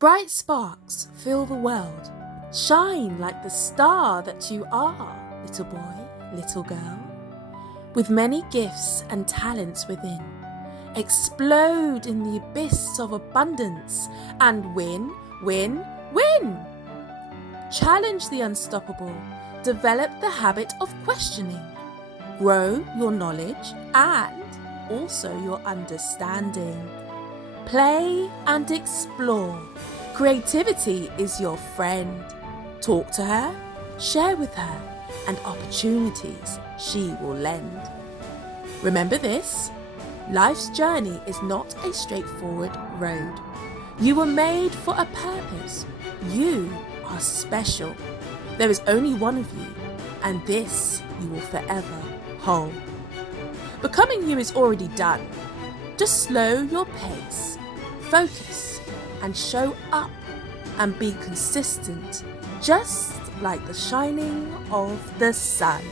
Bright sparks fill the world. Shine like the star that you are, little boy, little girl. With many gifts and talents within, explode in the abyss of abundance and win, win, win! Challenge the unstoppable. Develop the habit of questioning. Grow your knowledge and also your understanding. Play and explore. Creativity is your friend. Talk to her, share with her, and opportunities she will lend. Remember this, life's journey is not a straightforward road. You were made for a purpose. You are special. There is only one of you, and this you will forever hold. Becoming you is already done. Just slow your pace, focus, and show up and be consistent, just like the shining of the sun.